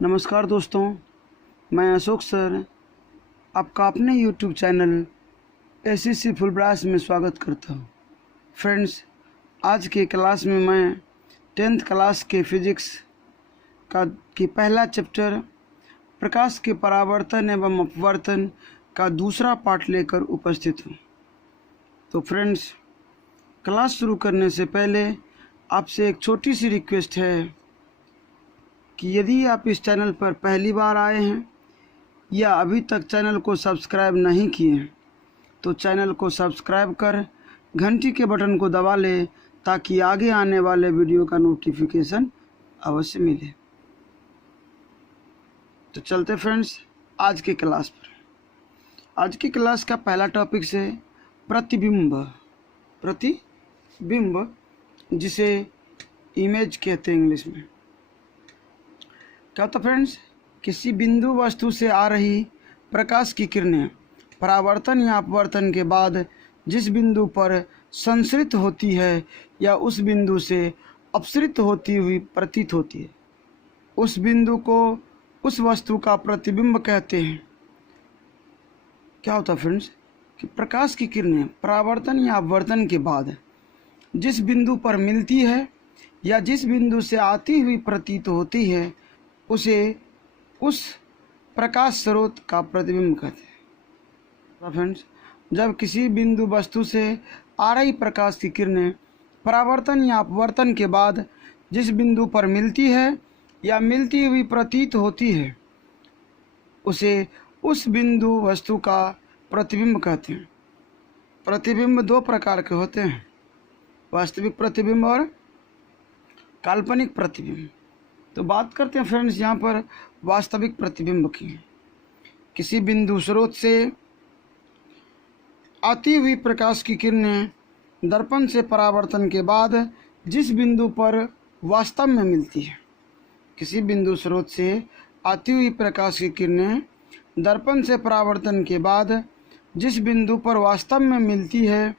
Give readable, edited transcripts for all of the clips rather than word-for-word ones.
नमस्कार दोस्तों, मैं अशोक सर आपका अपने YouTube चैनल एसएससी फुलब्रास में स्वागत करता हूँ। फ्रेंड्स, आज के क्लास में मैं 10th क्लास के फिजिक्स की पहला चैप्टर प्रकाश के परावर्तन एवं अपवर्तन का दूसरा पार्ट लेकर उपस्थित हूँ। तो फ्रेंड्स, क्लास शुरू करने से पहले आपसे एक छोटी सी रिक्वेस्ट है कि यदि आप इस चैनल पर पहली बार आए हैं या अभी तक चैनल को सब्सक्राइब नहीं किए हैं तो चैनल को सब्सक्राइब कर घंटी के बटन को दबा लें ताकि आगे आने वाले वीडियो का नोटिफिकेशन अवश्य मिले। तो चलते फ्रेंड्स आज के क्लास पर। आज की क्लास का पहला टॉपिक है प्रतिबिंब, जिसे इमेज कहते हैं इंग्लिश में। क्या होता फ्रेंड्स, किसी बिंदु वस्तु से आ रही प्रकाश की किरणें परावर्तन या अपवर्तन के बाद जिस बिंदु पर संसरित होती है या उस बिंदु से अपसरित होती हुई प्रतीत होती है, उस बिंदु को उस वस्तु का प्रतिबिंब कहते हैं। क्या होता फ्रेंड्स कि प्रकाश की किरणें परावर्तन या अपवर्तन के बाद जिस बिंदु पर मिलती है या जिस बिंदु से आती हुई प्रतीत होती है उसे उस प्रकाश स्रोत का प्रतिबिंब कहते हैं। फ्रेंड्स, जब किसी बिंदु वस्तु से आ रही प्रकाश की किरणें परावर्तन या अपवर्तन के बाद जिस बिंदु पर मिलती है या मिलती हुई प्रतीत होती है उसे उस बिंदु वस्तु का प्रतिबिंब कहते हैं। प्रतिबिंब दो प्रकार के होते हैं, वास्तविक प्रतिबिंब और काल्पनिक प्रतिबिंब। तो बात करते हैं फ्रेंड्स यहाँ पर वास्तविक प्रतिबिंब की। किसी बिंदु स्रोत से आती हुई प्रकाश की किरणें दर्पण से परावर्तन के बाद जिस बिंदु पर वास्तव में मिलती है। किसी बिंदु स्रोत से आती हुई प्रकाश की किरणें दर्पण से परावर्तन के बाद जिस बिंदु पर वास्तव में मिलती है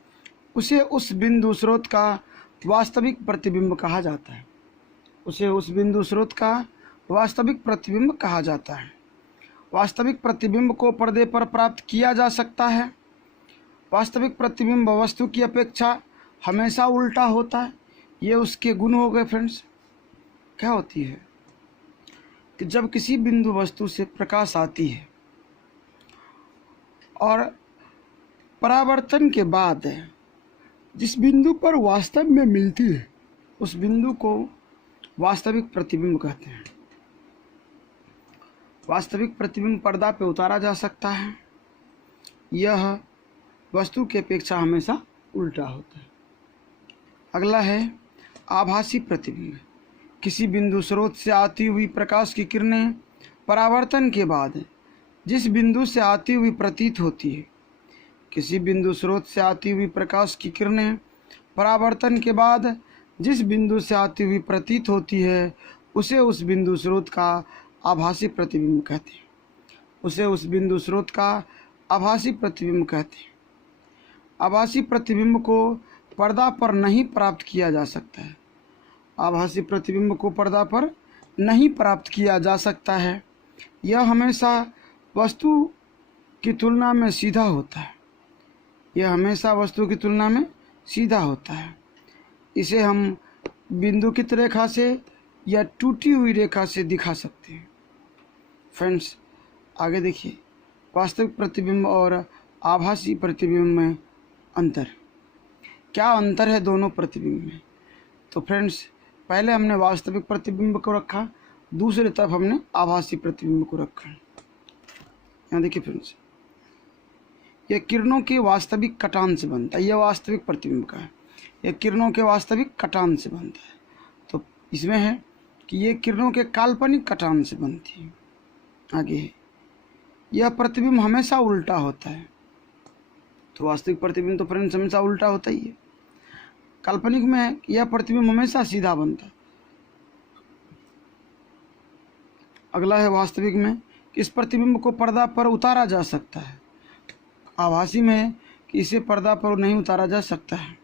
उसे उस बिंदु स्रोत का वास्तविक प्रतिबिंब कहा जाता है। उसे उस बिंदु स्रोत का वास्तविक प्रतिबिंब कहा जाता है। वास्तविक प्रतिबिंब को पर्दे पर प्राप्त किया जा सकता है। वास्तविक प्रतिबिंब वस्तु की अपेक्षा हमेशा उल्टा होता है। ये उसके गुण हो गए फ्रेंड्स। क्या होती है कि जब किसी बिंदु वस्तु से प्रकाश आती है और परावर्तन के बाद जिस बिंदु पर वास्तव में मिलती है उस बिंदु को वास्तविक प्रतिबिंब कहते हैं। वास्तविक प्रतिबिंब पर्दा पे उतारा जा सकता है। यह वस्तु की अपेक्षा हमेशा उल्टा होता है। अगला है आभासी प्रतिबिंब। किसी बिंदु स्रोत से आती हुई प्रकाश की किरणें परावर्तन के बाद जिस बिंदु से आती हुई प्रतीत होती है। किसी बिंदु स्रोत से आती हुई प्रकाश की किरणें परावर्तन के बाद जिस बिंदु से आती हुई प्रतीत होती है उसे उस बिंदु स्रोत का आभासी प्रतिबिंब कहते हैं। उसे उस बिंदु स्रोत का आभासी प्रतिबिंब कहते हैं। आभासी प्रतिबिंब को पर्दा पर नहीं प्राप्त किया जा सकता है। आभासी प्रतिबिंब को पर्दा पर नहीं प्राप्त किया जा सकता है। यह हमेशा वस्तु की तुलना में सीधा होता है। यह हमेशा वस्तु की तुलना में सीधा होता है। इसे हम बिंदुकित रेखा से या टूटी हुई रेखा से दिखा सकते हैं। फ्रेंड्स, आगे देखिए वास्तविक प्रतिबिंब और आभासी प्रतिबिंब में अंतर। क्या अंतर है दोनों प्रतिबिंब में? तो फ्रेंड्स, पहले हमने वास्तविक प्रतिबिंब को रखा, दूसरी तरफ हमने आभासी प्रतिबिंब को रखा। यहाँ देखिए फ्रेंड्स, यह किरणों के वास्तविक कटान से बनता है। यह वास्तविक प्रतिबिंब का है। यह किरणों के वास्तविक कटान से बनता है। तो इसमें है कि ये किरणों के काल्पनिक कटान से बनती है। आगे है यह प्रतिबिंब हमेशा उल्टा होता है। तो वास्तविक प्रतिबिंब तो फ्रेंड्स हमेशा उल्टा होता ही है। काल्पनिक में यह प्रतिबिंब हमेशा सीधा बनता है। अगला है वास्तविक में कि इस प्रतिबिंब को पर्दा पर उतारा जा सकता है। आभासी में है कि इसे पर्दा पर नहीं उतारा जा सकता है।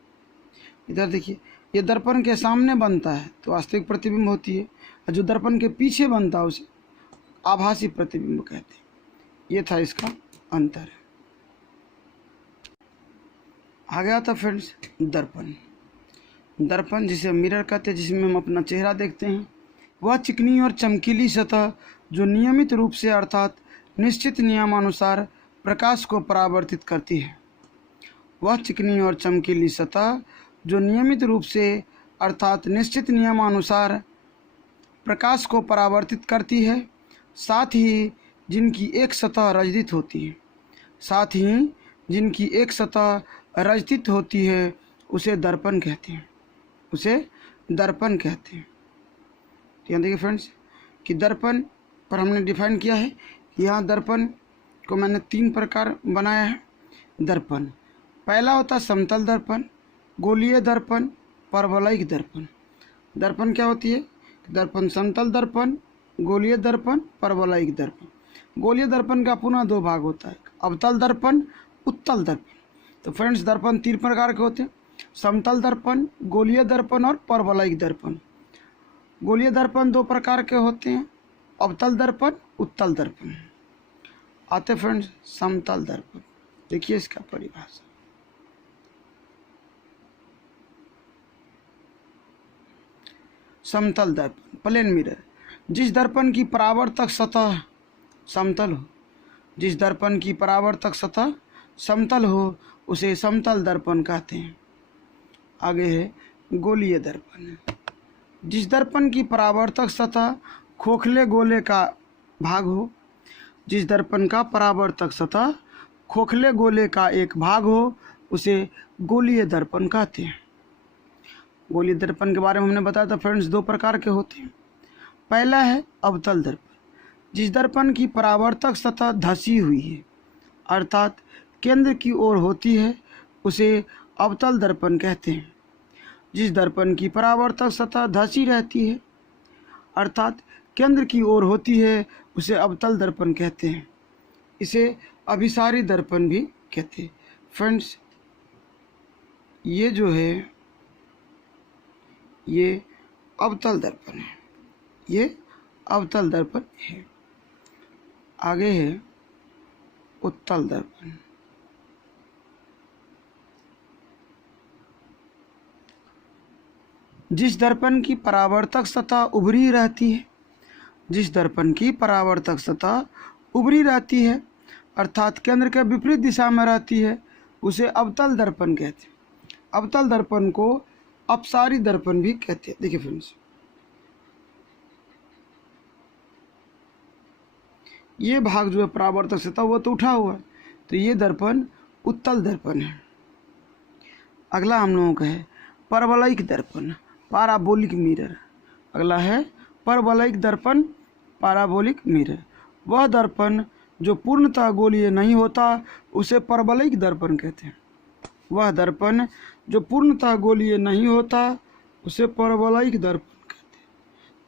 इधर देखिए, ये दर्पण के सामने बनता है तो वास्तविक प्रतिबिंब होती है, और जो दर्पण के पीछे बनता है उसे आभासी प्रतिबिंब कहते हैं। ये था इसका अंतर। आ गया था फ्रेंड्स दर्पण। दर्पण जिसे मिरर कहते हैं, जिसमें हम अपना चेहरा देखते हैं, वह चिकनी और चमकीली सतह जो नियमित रूप से अर्थात निश्चित नियमानुसार प्रकाश को परावर्तित करती है। वह चिकनी और चमकीली सतह जो नियमित रूप से अर्थात निश्चित नियमानुसार प्रकाश को परावर्तित करती है, साथ ही जिनकी एक सतह रजदित होती है, साथ ही जिनकी एक सतह रजदित होती है, उसे दर्पण कहते हैं, उसे दर्पण कहते हैं। तो यहाँ देखिए फ्रेंड्स कि दर्पण पर हमने डिफाइन किया है। यहाँ दर्पण को मैंने 3 प्रकार बनाया है। दर्पण पहला होता है समतल दर्पण, गोलीय दर्पण, परवलयिक दर्पण। दर्पण क्या होती है? दर्पण समतल दर्पण, गोलीय दर्पण, परवलयिक दर्पण। गोलीय दर्पण का पुनः 2 भाग होता है, अवतल दर्पण, उत्तल दर्पण। तो फ्रेंड्स दर्पण 3 प्रकार के होते हैं, समतल दर्पण, गोलीय दर्पण और परवलयिक दर्पण। गोलीय दर्पण 2 प्रकार के होते हैं, अवतल दर्पण, उत्तल दर्पण। आते फ्रेंड्स समतल दर्पण, देखिए इसका परिभाषा। समतल दर्पण प्लेन मिरर, जिस दर्पण की परावर्तक सतह समतल हो, जिस दर्पण की परावर्तक सतह समतल हो, उसे समतल दर्पण कहते हैं। आगे है गोलीय दर्पण, जिस दर्पण की परावर्तक सतह खोखले गोले का भाग हो, जिस दर्पण का परावर्तक सतह खोखले गोले का एक भाग हो, उसे गोलीय दर्पण कहते हैं। गोलीय दर्पण के बारे में हमने बताया था फ्रेंड्स 2 प्रकार के होते हैं। पहला है अवतल दर्पण, जिस दर्पण की परावर्तक सतह धसी हुई है अर्थात केंद्र की ओर होती है, उसे अवतल दर्पण कहते हैं। जिस दर्पण की परावर्तक सतह धसी रहती है अर्थात केंद्र की ओर होती है, उसे अवतल दर्पण कहते हैं। इसे अभिसारी दर्पण भी कहते हैं। फ्रेंड्स ये जो है ये अवतल दर्पण है, ये अवतल दर्पण है। आगे है उत्तल दर्पण। जिस दर्पण की परावर्तक सतह उभरी रहती है, जिस दर्पण की परावर्तक सतह उभरी रहती है अर्थात केंद्र के विपरीत दिशा में रहती है, उसे अवतल दर्पण कहते हैं। अवतल दर्पण को अपसारी दर्पण भी कहते हैं। देखिए फ्रेंड्स ये भाग जो है परावर्तक सतह वो तो उठा हुआ है, तो ये दर्पण उत्तल दर्पण है। अगला हम लोगों का है परवलयिक दर्पण, पैराबोलिक मिरर। अगला है परवलयिक दर्पण, पैराबोलिक मिरर। वह दर्पण जो पूर्णतः गोलीय नहीं होता, उसे परवलयिक दर्पण कहते हैं। वह दर्पण जो पूर्णतः गोलीय नहीं होता, उसे परवलयिक दर्पण कहते हैं।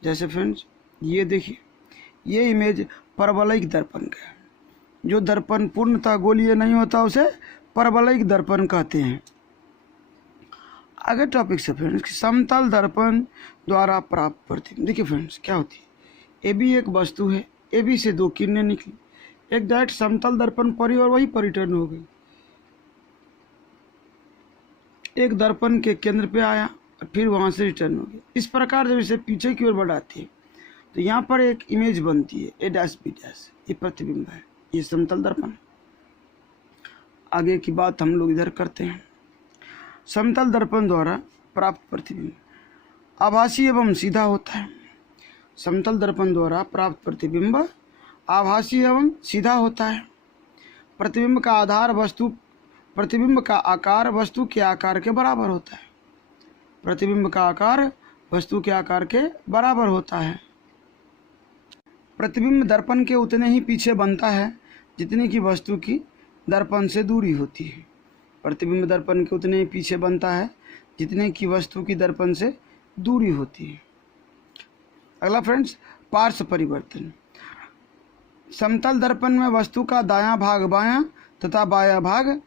जैसे फ्रेंड्स ये देखिए, ये इमेज परवलयिक दर्पण का है। जो दर्पण पूर्णतः गोलीय नहीं होता, उसे परवलयिक दर्पण कहते हैं। आगे टॉपिक से फ्रेंड्स समतल दर्पण द्वारा प्राप्त प्रतिबिंब। देखिए फ्रेंड्स क्या होती है, ए बी एक वस्तु है, ए बी से 2 किरणें निकली, एक डायरेक्ट समतल दर्पण पड़ी और वही पर रिटर्न हो गई। एक दर्पण के केंद्र पे आया और फिर वहाँ से रिटर्न हो गया। इस प्रकार जब इसे पीछे की ओर बढ़ाती है तो यहाँ पर एक इमेज बनती है ए डैश बी डैश, ये प्रतिबिंब है, ये समतल दर्पण। आगे की बात हम लोग इधर करते हैं। समतल दर्पण द्वारा प्राप्त प्रतिबिंब आभासी एवं सीधा होता है। समतल दर्पण द्वारा प्राप्त प्रतिबिंब आभासी एवं सीधा होता है। प्रतिबिंब का आधार वस्तु, प्रतिबिंब का आकार वस्तु के आकार के बराबर होता है। प्रतिबिंब का आकार वस्तु के आकार के बराबर होता है। प्रतिबिंब दर्पण के उतने ही पीछे बनता है जितनी की वस्तु की दर्पण से दूरी होती है। प्रतिबिंब दर्पण के उतने ही पीछे बनता है जितने की वस्तु की दर्पण से दूरी होती है। अगला फ्रेंड्स पार्श्व परिवर्तन। समतल दर्पण में वस्तु का दायां भाग बायां तथा बायां भाग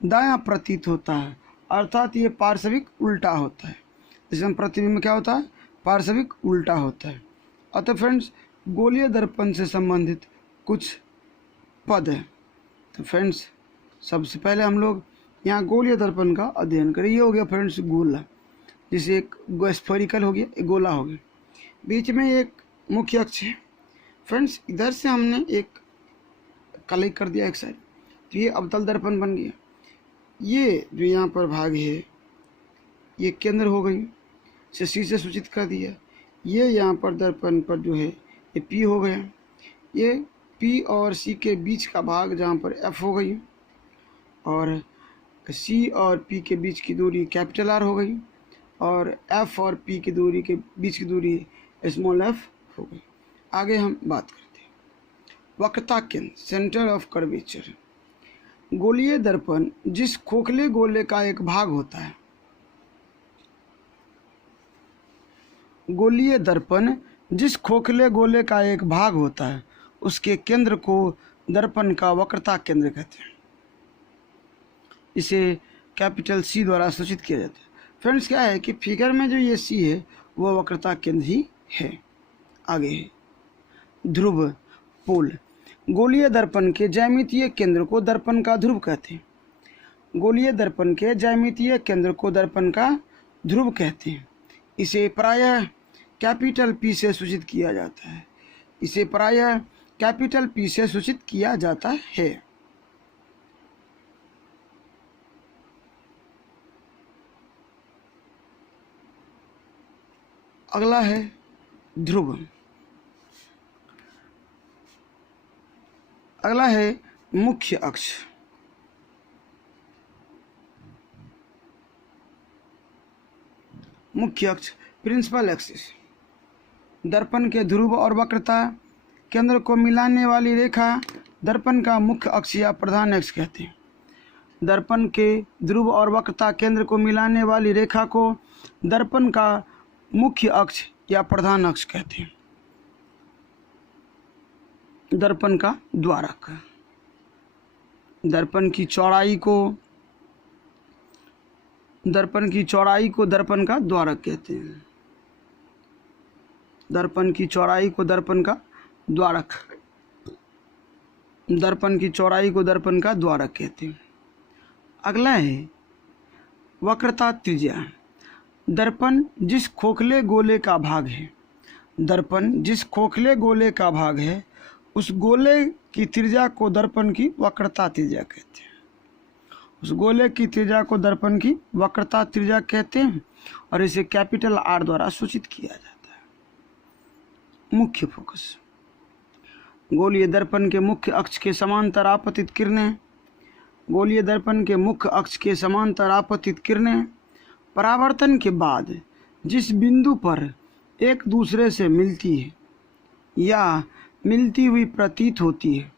दायां प्रतीत होता है, अर्थात ये पार्श्विक उल्टा होता है। इसमें प्रतिबिंब क्या होता है, पार्श्विक उल्टा होता है। अतः फ्रेंड्स गोलीय दर्पण से संबंधित कुछ पद है। तो फ्रेंड्स सबसे पहले हम लोग यहाँ गोलीय दर्पण का अध्ययन करें। ये हो गया फ्रेंड्स गोला, जिसे एक स्फेरिकल हो गया, एक गोला हो गया, बीच में एक मुख्य अक्ष है। फ्रेंड्स इधर से हमने एक कलेक्ट कर दिया एक साइड, तो ये अवतल दर्पण बन गया। ये जो यहाँ पर भाग है ये केंद्र हो गई, इसे सी से सूचित कर दिया। ये यहाँ पर दर्पण पर जो है ये पी हो गया। ये पी और सी के बीच का भाग जहाँ पर एफ हो गई, और सी और पी के बीच की दूरी कैपिटल आर हो गई, और एफ और पी की दूरी के बीच की दूरी स्मॉल एफ हो गई। आगे हम बात करते हैं वक्रता केंद्र, सेंटर ऑफ कर्वेचर। गोलीय दर्पण जिस खोखले गोले का एक भाग होता है, गोलीय दर्पण जिस खोखले गोले का एक भाग होता है उसके केंद्र को दर्पण का वक्रता केंद्र कहते हैं। इसे कैपिटल सी द्वारा सूचित किया जाता है। फ्रेंड्स क्या है कि फिगर में जो ये सी है वह वक्रता केंद्र ही है। आगे है ध्रुव पोल। गोलीय दर्पण के ज्यामितीय केंद्र को दर्पण का ध्रुव कहते हैं। गोलीय दर्पण के ज्यामितीय केंद्र को दर्पण का ध्रुव कहते हैं। इसे प्रायः कैपिटल पी से सूचित किया जाता है। इसे प्रायः कैपिटल पी से सूचित किया जाता है। अगला है ध्रुव। अगला है मुख्य अक्ष। मुख्य अक्ष प्रिंसिपल एक्सिस। दर्पण के ध्रुव और वक्रता केंद्र को मिलाने वाली रेखा दर्पण का मुख्य अक्ष या प्रधान अक्ष कहते हैं। दर्पण के ध्रुव और वक्रता केंद्र को मिलाने वाली रेखा को दर्पण का मुख्य अक्ष या प्रधान अक्ष कहते हैं। दर्पण का द्वारक। दर्पण की चौड़ाई को दर्पण का द्वारक कहते हैं। दर्पण की चौड़ाई को दर्पण का द्वारक। दर्पण की चौड़ाई को दर्पण का द्वारक कहते हैं। अगला है वक्रता त्रिज्या। दर्पण जिस खोखले गोले का भाग है, दर्पण जिस खोखले गोले का भाग है उस गोले की त्रिज्या को दर्पण की वक्रता त्रिज्या कहते हैं। उस गोले की त्रिज्या को दर्पण की वक्रता त्रिज्या कहते हैं और इसे कैपिटल आर द्वारा सूचित किया जाता है। मुख्य फोकस। गोलीय दर्पण के मुख्य अक्ष के समांतर आपतित किरणें। गोलीय दर्पण के मुख्य अक्ष के समांतर आपतित किरणें परावर्तन के बाद जिस बिंदु पर एक दूसरे से मिलती है या मिलती हुई प्रतीत होती है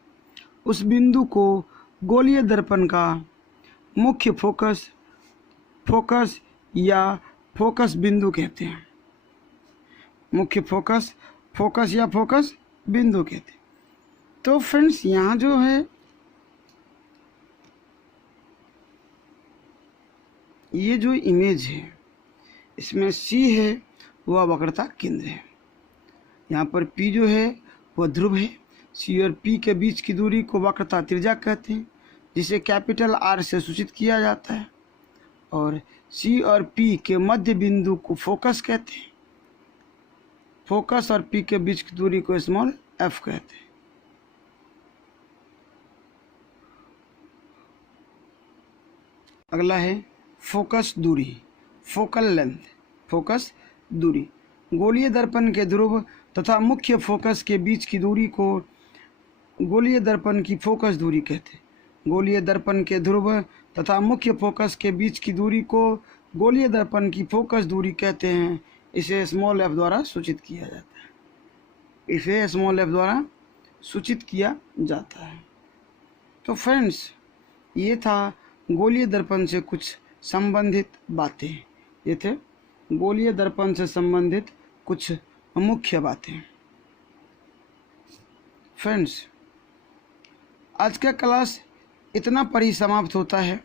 उस बिंदु को गोलीय दर्पण का मुख्य फोकस या फोकस बिंदु कहते हैं। मुख्य फोकस या फोकस बिंदु कहते हैं। तो फ्रेंड्स यहाँ जो है ये जो इमेज है इसमें सी है वह वक्रता केंद्र है। यहाँ पर पी जो है वह ध्रुव है। सी और पी के बीच की दूरी को वक्रता त्रिज्या कहते हैं, जिसे कैपिटल आर से सूचित किया जाता है। और सी और पी के मध्य बिंदु को फोकस कहते हैं। फोकस और पी के बीच की दूरी को स्मॉल एफ कहते हैं। अगला है फोकस दूरी, फोकल लेंथ। फोकस दूरी गोलीय दर्पण के ध्रुव तथा मुख्य फोकस के बीच की दूरी को गोलीय दर्पण की फोकस दूरी कहते हैं। गोलीय दर्पण के ध्रुव तथा मुख्य फोकस के बीच की दूरी को गोलीय दर्पण की फोकस दूरी कहते हैं। इसे स्मॉल एफ द्वारा सूचित किया जाता है। इसे स्मॉल एफ द्वारा सूचित किया जाता है। तो फ्रेंड्स ये था गोलीय दर्पण से कुछ संबंधित बातें। ये थे गोलीय दर्पण से संबंधित कुछ मुख्य बातें। फ्रेंड्स आज का क्लास इतना पर ही समाप्त होता है।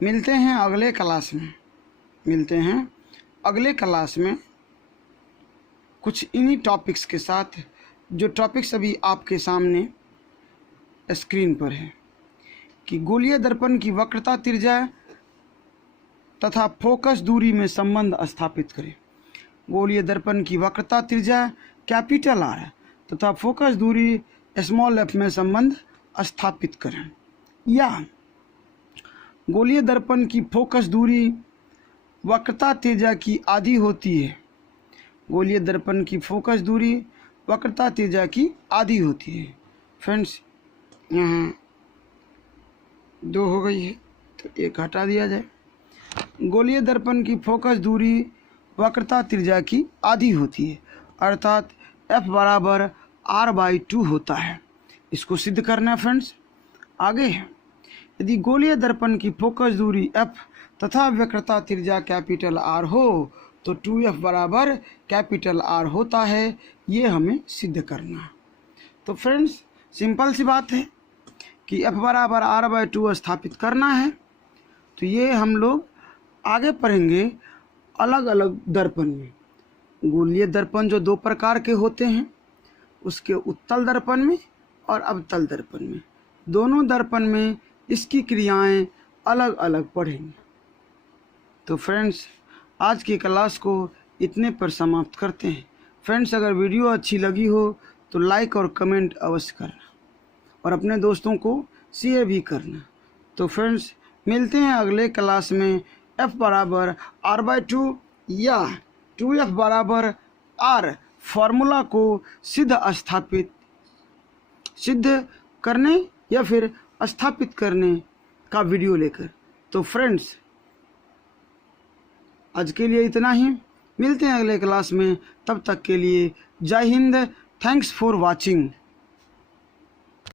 मिलते हैं अगले क्लास में कुछ इन्हीं टॉपिक्स के साथ। जो टॉपिक्स अभी आपके सामने स्क्रीन पर है कि गोलीय दर्पण की वक्रता, त्रिज्या तथा फोकस दूरी में संबंध स्थापित करें। गोलीय दर्पण की वक्रता, त्रिज्या कैपिटल आर तथा फोकस दूरी स्मॉल एफ में संबंध स्थापित करें। या गोलीय दर्पण की फोकस दूरी वक्रता त्रिज्या की आधी होती है। गोलीय दर्पण की फोकस दूरी वक्रता त्रिज्या की आधी होती है। फ्रेंड्स, यहाँ 2 हो गई है तो 1 हटा दिया जाए। गोलीय दर्पण की फोकस दूरी वक्रता त्रिज्या की आधी होती है, अर्थात f बराबर r/2 होता है। इसको सिद्ध करना है फ्रेंड्स। आगे है, यदि गोलीय दर्पण की फोकस दूरी f तथा वक्रता त्रिज्या कैपिटल R हो तो 2f बराबर कैपिटल R होता है। ये हमें सिद्ध करना है। तो फ्रेंड्स, सिंपल सी बात है कि f बराबर r/2 स्थापित करना है। तो ये हम लोग आगे पढ़ेंगे अलग अलग दर्पण में। गोलीय दर्पण जो 2 प्रकार के होते हैं, उसके उत्तल दर्पण में और अवतल दर्पण में, दोनों दर्पण में इसकी क्रियाएं अलग अलग पढ़ेंगे। तो फ्रेंड्स, आज की क्लास को इतने पर समाप्त करते हैं। फ्रेंड्स, अगर वीडियो अच्छी लगी हो तो लाइक और कमेंट अवश्य करना और अपने दोस्तों को शेयर भी करना। तो फ्रेंड्स, मिलते हैं अगले क्लास में। f बराबर r/2 या 2f बराबर r फॉर्मूला को सिद्ध करने या फिर स्थापित करने का वीडियो लेकर। तो फ्रेंड्स, आज के लिए इतना ही। मिलते हैं अगले क्लास में। तब तक के लिए जय हिंद। Thanks for watching.